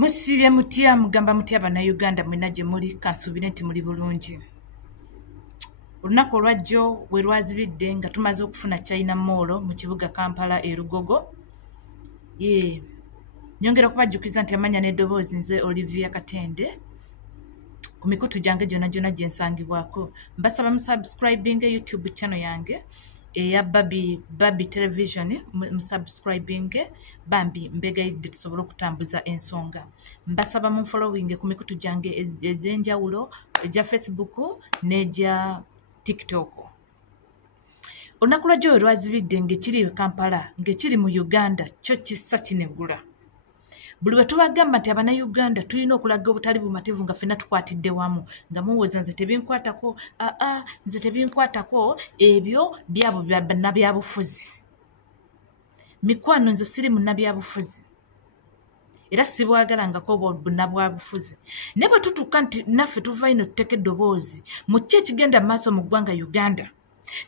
Musibye mutya mugamba mutya bannayuganda mwena gye muli kansuubire nti muli bulungi. Olunaku olwajjo we lwazibidde nga tumaze okufuna China Mall mu kibuga Kampala e Lugogo. Nyongera kubajjukiza nti amanya n'eddoboozi nze Olivia Katende ku mikutu gyange gyonna gyonna gye nsangibwako. Mbasaba musubscribing YouTube channel yange eya Babi Television, musubscribing bambi mbegayidde tusobole okutambuza ensonga. Mbasaba mu following ku mikutu gyange ez'enjawulo egya Facebook n'egya TikTok. Olunaku lwajjo lwazibidde ng'ekiri Kampala ng'ekiri mu Uganda kyo kissa kinegula. Buli bwe tubagamba nti Abannayuganda tulina okulaga obutali bumativu nga ffenna tukwatidde wamu nga muwoza nze tebinkwatako, nze tebinkwatako, ebyo byabo bannabyabufuzi. Mikwano nze siri munnabyabufuzi era sibwagalangako bunnabwabufuzi. Ne bwe tutuuka nti naffe tuva ino tuteeka eddoboozi mu ki ekigenda mu maaso mu ggwanga Uganda,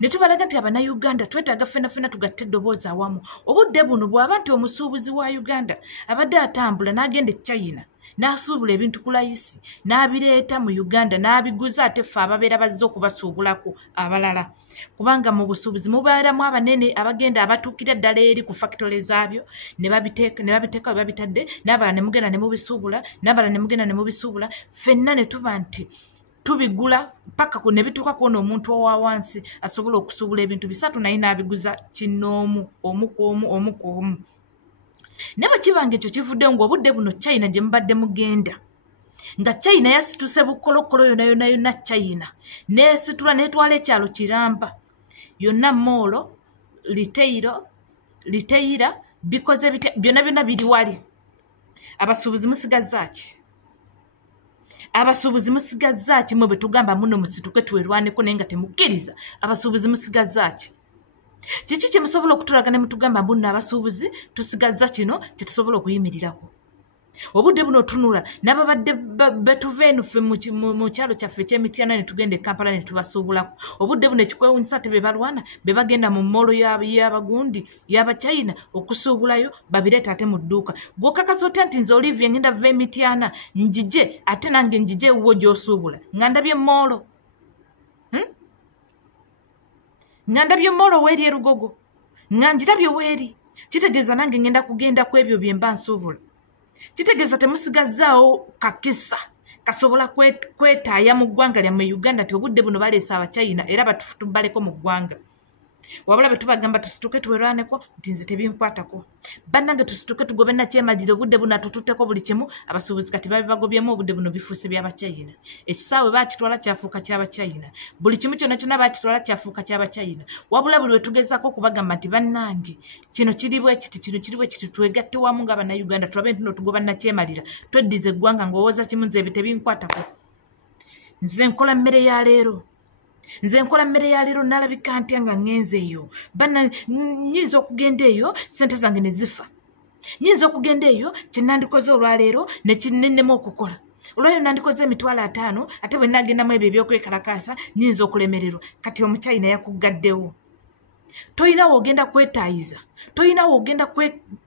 ne tubalaga nti Abannayuganda twetaaga ffenna tugatte eddoboozi awamu. Obudde buno bw'aba nti omusuubuzi wa Uganda abadde atambula n'agenda e China n'asuubula ebintu ku layisi n'abireeta mu Uganda n'abiguza ate ffe ababeera bazze okubasuubulako abalala. Kubanga mu busuubuzi mubeeramu abanene abagenda abatuukira ddala eri ku factory zaabyo ne babiteeka we babitadde, n'abalala ne mugenda ne mubisuubula, n'abalala ne mugenda ne mubisuubula. Ffenna ne tuba nti tubigula paka ku ne bituuka kuona omuntu owa wansi asobola okusuubula ebintu bisatu naye n'abiguza kinnoomu omu ku omu. Ne bwe kibanga ekyo kivudde ng'obudde buno China gye mubadde mugenda nga China yasituse bukkolokolo yonna China n'esitula n'etwala ekyalo Kiramba yonna moolo liteyira bikoze bitya byonna biri wali. Abasuubuzi musigazaaki? Abasuubuzi musigazaaki mwe bwe tugamba muno musituke tuwerwaneko naye nga temukkiriza? Abasuubuzi musigazaaki? Kiki kye musobola okutulaga ne mutugamba mbuno abasuubuzi tusigazza kino kye tusobola okuyimirirako? Obudde buno tunula n'ababadde betuva eno ffe mu kyalo kyaffe eky'Emityana ne tugenda e Kampala ne tubasuubulako. Obudde buno ekikwewuunyisa te be balwana be bagenda mu moolo y'abagundi y'Abachina okusuubulayo babireeta ate mu dduuka. Gw'okakasa otya nti nze Olivia ngenda va Emityana njije ate nange njije ewuwo gy'osuubula nga ndabye moolo? Nga ndabye moolo weeri e Lugogo nga njirabye weeri, kitegeeza nange ngenda kugenda ku ebyo bye mba nsuubula. Kitegeeza temusigazzaawo kakisa kasobola kwetaaya mu ggwanga lyammwe Uganda nti obudde buno baleese Abachina era batubaleko mu ggwanga. Wabula bwe tubagamba tusituke tuwerwaneko nti nze tebinkwatako. Bannange tusituke tugobe nakyemalire, obudde buno atututteko buli kimu. Abasuubuzi kati babibagobyemu, obudde buno bifuuse by'Abachina. Ekisaawe baakitwala kyafuuka ky'Abachina. Buli kimu kyonna kyonna baakitwala kyafuuka ky'Abachina. Wabula buli we tugezaako okubagamba nti bannange kino kiri bwe kiti, kino kiri bwe kiti, twegatte wamu ng'Abannayuganda tulabe nti no tugoba nakyemalira, tweddiza eggwanga ng'owooza kimu nze ebyo tebinkwatako. Nze nkola mmere ya leero. Nze nkola mmere ya leero nalabika ntya nga ngenze eyo. Banna nyinza okugenda eyo ssente zange ne zifa. Nyinza okugenda eyo kye nandikoze olwaleero ne kinennemu okukola. Olwaleero nandikoze $5,000 ate bwe nagendamu ebyo ebyokwekalakaasa nyinza okulemererwa. Kati Omuchina yakuggaddewo. Toyina wogenda kwetaayiza, toyina wogenda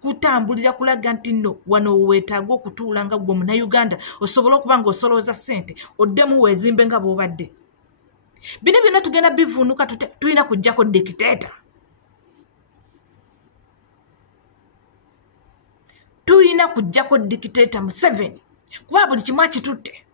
kutambulira kulaga nti nno wano weetaaga okutuula nga gwe Omunnayuganda osobola okuba ng'osolooza ssente oddemu weezimbe nga bw'obadde. Bino byonna tugenda bivuunuka tulina kuggyako dikiteeta. Tulina kuggyako dikiteeta Museveni kuba buli kimu akitutte.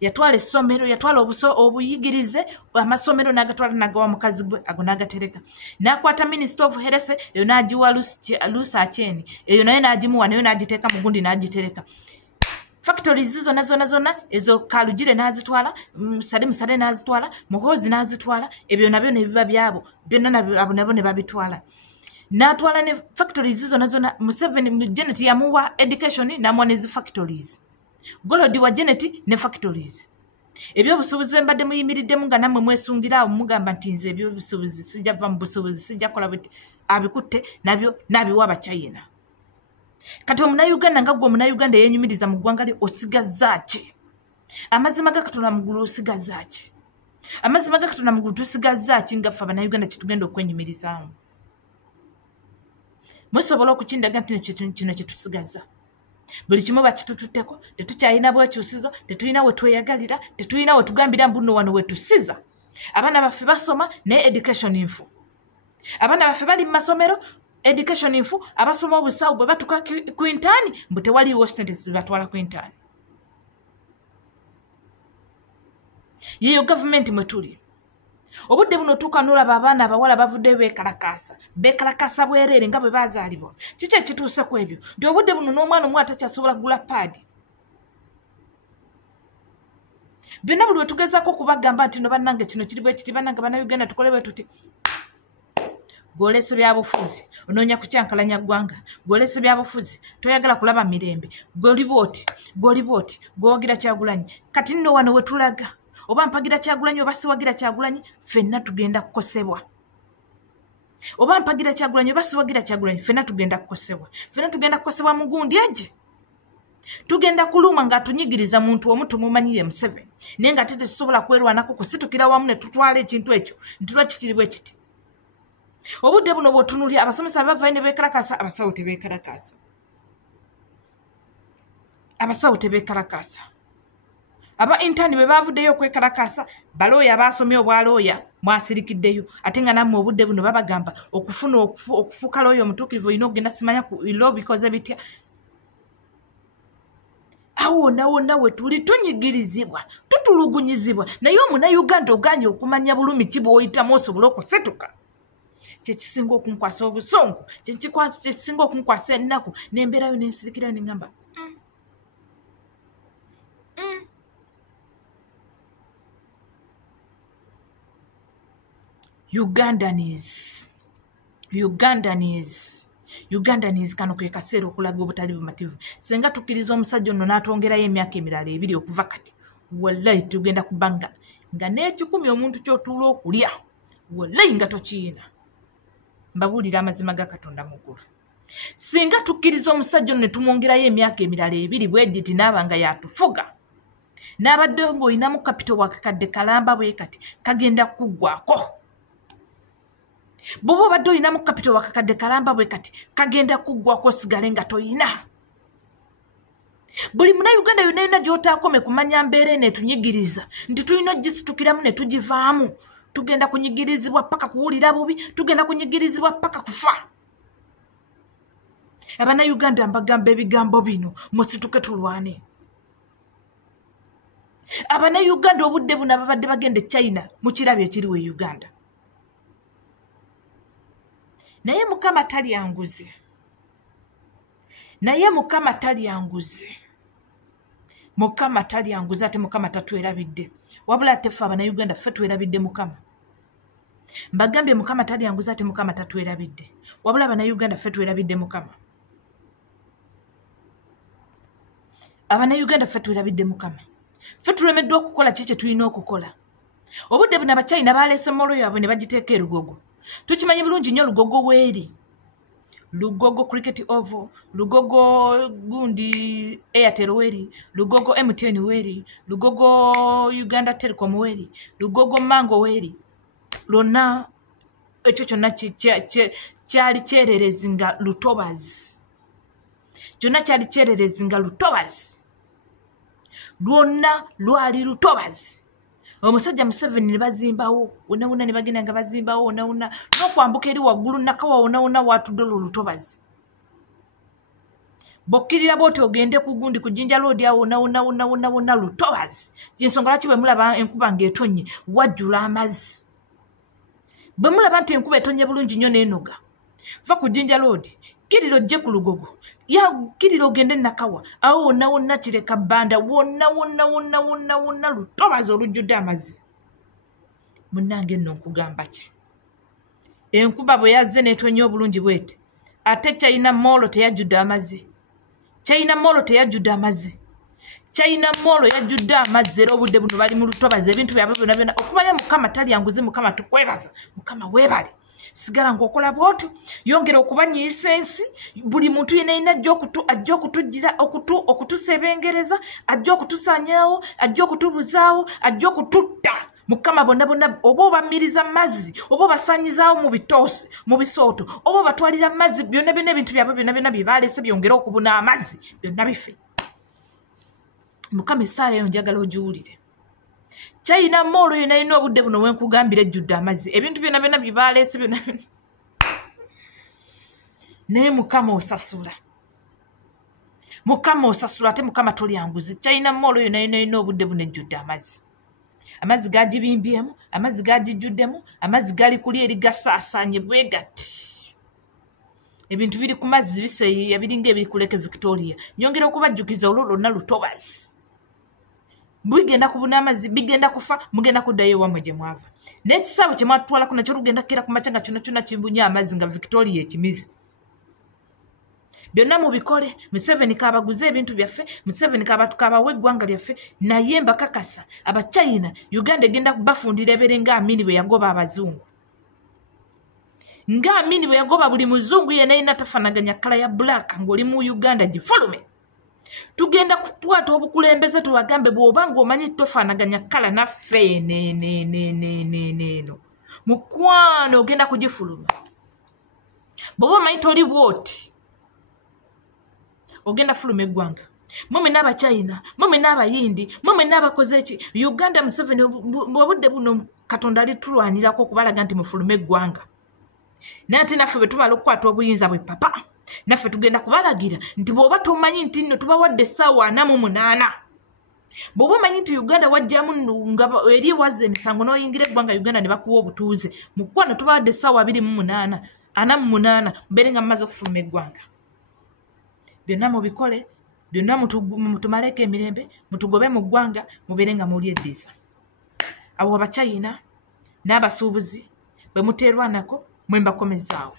Yatwala essomero, yatwala obuyigirize, amasomero n'agatwala n'agawa mukazi gwe, ago n'agatereka. N'akwata Minister of Health, eyo n'agiwa Lusa Acheni, eyo nayo n'agimuwa nayo n'agiteeka mu gundi n'agitereka. Factories zonna ezo Kalugire n'azitwala, Musale n'azitwala, Muhoozi n'azitwala, ebyo nabyo ne biba byabo, byonna nabo ne babitwala. N'atwala ne factories zonna Museveni Janet yamuwa education n'amuwa n'ezi factories. Golodi wa Janet ne factories. Ebyobusuubuzi bwe mbadde muyimiriddemu nga nammwe mwesungira awo mugamba nti nze ebyobusuubuzi sijja va mu busuubuzi, sijja kola bwe abikutte nabyo n'abiwa Abachina. Kati Omunnayuganda nga gwe Omunnayuganda yeenyumiriza mu ggwanga lye osigazzaaki? Amazima ga Katonda mu ggulu osigazzaaki? Amazima ga Katonda mu ggulu tusigazzaaki nga ffe Abannayuganda kye tugenda okwenyumirizaamu? Musobola okukindaga nti kino kye tusigazza? buli kimu bakitututteko tetukyalina bwekyusizo tetulina we tweyagalira tetulina we tugambira mbuno wano we tusiza abaana baffe basoma naye education nfu abaana baffe bali mu masomero education nfu abasoma obusawo bwe batuka ku intaani mbu tewaliwo sente zibatwala ku intaani yeyo gavumenti mwe tuli obudde buno tuuka nolaba abaana abawala bavuddeyo beekalakaasa bwereere nga bwe baazaalibwa kiki ekituuse ku ebyo nti obudde buno n'omwana omu atakyasobola kugula paadi byonna buli we tugezaako okubagamba nti no bannange kino kiri bwe kiti bannange bannayuganda tukole bwe tuti gw'oleese byabufuzi onoonya kukyankalanya ggwanga gw'oleese byabufuzi toyagala kulaba mirembe gw'oli bwoti gw'owagira Kyagulanyi kati nno wano we tulaga oba mpagira Kyagulanyi oba siwagira Kyagulanyi ffenna tugenda kukosebwa oba mpagira Kyagulanyi oba siwagira Kyagulanyi ffenna tugenda kukosebwa mu gundi egi tugenda kuluma ng'atunyigiriza muntu omu tumumanyiye Museveni naye nga tetusobola kwerwanako kusitukira wamu ne tutwala ekintu ekyo ntulwa kikiri bwe kiti obudde buno bw'otunulya abasomesa bavayo ne beekalakaasa abasawo tebeekalakaasa aba intaani bwe baavuddeyo okwekalakaasa balooya baasomye obwalooya mwasirikiddeyo ate nga nammwe obudde buno babagamba okufuna okufuuka looya omutuukirivu olina okugenda simanya ku ilo bikoze bitya awo wonna we tuli tunyigirizibwa tutulugunyizibwa naye omunnayuganda oganye okumanya bulumi ki bw'oyitamu osobole okusituka kyekisinga okunkwasa obusungu kyekisinga okunkwasa ennaku n'embeerayo n'ensirikirayo neŋŋamba Ugandans kano ke kaseera okulaga obutali bumativu senga tukkiriza omusajja ono n'atwongerayo emyaka emirala 2 okuva kati wallahi tugenda kubanga nga n'ekikumi omuntu ky'otuula okulya wallahi nga tokiyina mbabuulira amazima ga Katonda muggulu singa tukkiriza omusajja ono ne tumwongerayo emyaka emirala 2 bwegiti n'aba nga yatufuga n'abadde ng'olinamu kapito wakakadde kalamba bwe kati kagenda kuggwako bw'oba obadde olinamu kapito wakakadde kalamba bwe kati kagenda kuggwako osigale nga toyina buli munnayuganda yonna yonna gy'otaakome kumanya mbeera eno etunyigiriza nti tulina ogisitukiramu ne tugivaamu tugenda kunyigirizibwa paka kuwulira bubi tugenda kunyigirizibwa paka kufa abannayuganda mbagamba ebigambo bino musituke tulwane abannayuganda obudde buno ababadde bagenda e China mu kirabyo ekiriwo e Uganda naye Mukama talyanguze ate Mukama tatwerabidde wabula ate ffe abannayuganda ffe twerabidde Mukama mbagambye Mukama talyanguze ate Mukama tatwerabidde wabula abannayuganda ffe twerabidde Mukama abannayuganda ffe twerabidde Mukama ffe tulemeddwa okukola kiki tulina okukola obudde buno Abachina baleese molo yaabwe ne bagiteeka erugogo tukimanyi bulungi nnyo lugogo weeri lugogo cricket oval lugogo gundi Airtel weeri lugogo MTN weeri lugogo Uganda Telecom weeri lugogo Mango weeri lwonna ekyo kyonna kyali kyererezi nga lutobazi lwonna lwali lutobazi omusajja Museveni ne bazimbawo wonna ne bagenda nga bazimbawo wonna n'okwambuka eri waggulu nakawa wonna watudde lutobazi bokkirira bwoti ogende ku gundi ku Jinja Road awo wonna lutobazi y'ensonga lwaki bwe mulaba enkuba ng'etonye wajjula amazzi bwe mulaba nti enkuba etonye bulungi nnyo n'enoga va ku Jinja Road kirira ojje ku lugogo kirira ogende nakawa awo wonna kireka bbanda wonna lutobazi olujjudde amazzi munnange nno nkugamba ki enkuba bwe yazze n'etonye obulungi bwete ate China Molo teyajjudde amazzi era obudde buno bali mu lutobazi ebintu byabwe byonna okumanya Mukama talyanguze Mukama tukwebaza Mukama weebale sigala ng'okola bw'otyo yongera okubanyiisa ensi buli muntu yenna ajja okutugira okutusebengereza ajja okutusaanyaawo ajja okutubuzaawo ajja okututta Mukama bonna oba obamiriza mazzi oba obasanyizaawo mu bitoosi mu bisooto oba obatwalira mazzi byonna ebintu byabwe byonna bye baalese byongera okubuna amazzi byonna bife. Mukama essaala eyo njagala ogiwulire. China moolo yonna erina obudde buno wenkugambira ejjudde amazzi ebintu byonna bye baalese byonna naye Mukama osasula. Mukama osasula ate Mukama tolyanguzi. China moolo yonna erina obudde buno ejjudde amazzi. Amazzi gagibimbyemu, amazzi gagijjuddemu, amazzi gali kuli eri gasaasaanye bwe gati. Ebintu biri ku mazzi biseeyeeya biringa ebiri ku Lake Victoria. Nyongera okubajjukiza olwo lwonna lutobazi. Bigenda kubuna amazzi bigenda kufa mugenda kuddayo ewammwe gye mwava. N'ekisaawe kye mwatwalako nakyo lugenda kukira ku makya nga kyonna kibunya amazzi nga Victoria ekimizi. Byonna mubikole. Museveni kabaguze ebintu byaffe, Museveni kabawe eggwanga lyaffe, naye mbakakasa Abachina Uganda egenda kubafundira ebere nga Amini bwe yagoba abazungu. Nga Amini bwe yagoba buli muzungu yenna alina tafanaganya kala ya black ng'oli mu Uganda gifulume. Tugenda kutwata obukulembeze tubagambe bw'oba ng'omanyi tofaanaganya kala naffe neeno. Mukwano ogenda kugifuluma. Bw'oba omanyi toli bw'oti ogenda fuluma eggwanga. Mmwe n'Abachina, mmwe n'Abayindi, mmwe n'abakoze ki? Uganda Museveni obudde buno Katonda alitulwanirako okubalaga nti mufulume eggwanga. Naye ate naffe bwe tumala okukwata obuyinza bwe papa naffe tugenda kubalagira nti bw'oba tomanyi nti nno tubawadde essaawa 48. Bw'oba omanyi nti Uganda wajjamu nga eri wazza emisango n'oyingira eggwanga Uganda ne bakuwa obutuuze. Mukwano tubawadde essaawa 48 mbeere nga mumaze okufuluma eggwanga. Byonna mubikole, byonna mutumaleko emirembe, mutugobe mu ggwanga, mubeere nga mulyeddiza. Abo Abachina n'abasuubuzi bwe muteerwanako mwe mbakomezaawo.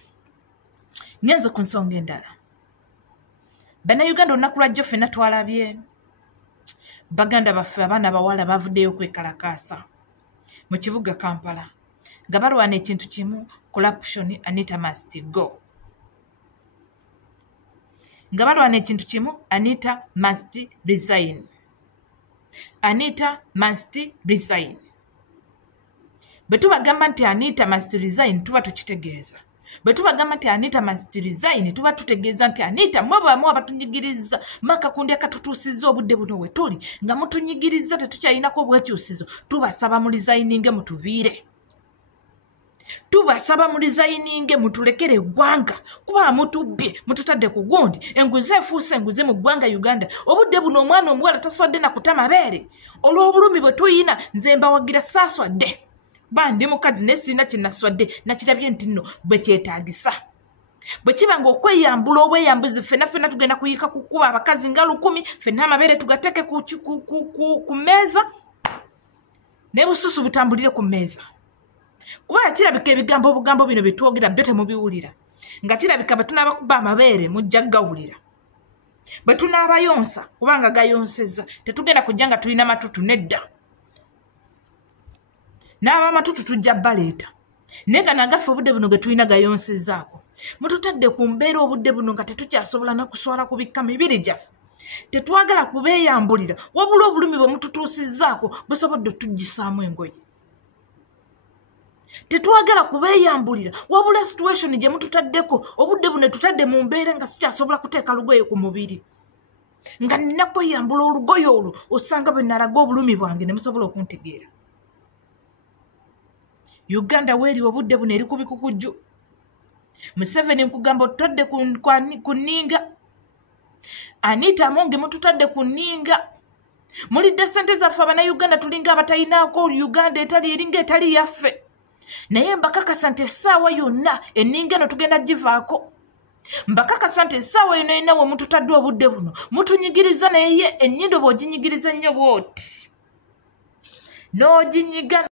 Ngenze ku nsonga endala. Bannayuganda olunaku lwajjo ffenna twalabye baganda baffe abaana abawala bavuddeyo kwekalakaasa mu kibuga Kampala nga balwana ekintu kimu, corruption. Anita must go. Nga balwana ekintu kimu, Anita must resign. Anita must resign. Bwe tubagamba nti Anita must resign tuba tukitegeeza. Bwe tubagamba nti Anita must resign tuba tutegeeza nti Anita mwe bwamu abatunyigiriza maka kundi akatutuusizza obudde buno we tuli nga mutunyigiriza tetukyayinako obwekyusizo tubasaba mu resigninge mutuviire. Tubasaba mu resigninge mutulekere eggwanga kuba mutubbye mututadde ku gundi enguzi efuuse enguzi mu ggwanga Uganda. Obudde buno omwana omuwala taswadde na kutama beere olw'obulumi bwe tuyina nze mbawagira saaswadde. Bandi mukazi nesina kinaswadde nakirabye nti nno bwe kyetaagisa. Bwe kiba nga okweyambula obweyambuzi ffenna tugenda kuyiika kukuba abakazi nga 1000 ffenna amabeere tugateeke ku mmeeza ne bususu butambulire ku mmeeza. Kuba kirabika obugambo bino bye twogera byo temubiwulira. Nga kirabika bwe tunaabakuba amabeere mujja gawulira. Bwe tunaabayonsa kubanga gayonsezza tetugenda kujja nga tulina matutu nedda. N'abamatutu tujja baleeta. Naye gano agaffe obudde buno ge tulina gayonsezzaako. Mututadde ku mbeera obudde buno nga tetukyasobola na kuswala kubikka mibiri gyaffe. Tetwagala kubeeyambulira wabula obulumi bwe mututuusizzaako busobodde tuggisaamu engoye. Tetwagala kubeeyambulira wabula situation gye mututaddeko obudde buno tutadde mu mbeera nga sikyasobola kuteeka lugoye ku mubiri. Nga nina kweyambula olugoye olwo osanga bwe nalaga obulumi bwange ne musobola okuntegeera. Uganda weeri obudde buno eri ku bikukujju. Museveni nkugamba otutadde ku nninga. Anita Amonge mututadde ku nninga. Mulidde ssente zaffe Abannayuganda tulinga abatayinaako Uganda eringa etali yaffe. Naye mbakakasa nti essaawa yonna enninga eno tugenda givaako. Mbakakasa nti essaawa eno yenna we mututadde obudde buno mutunyigiriza naye ennyindo bw'oginyigiriza nnyo bw'oti. N'oginyiga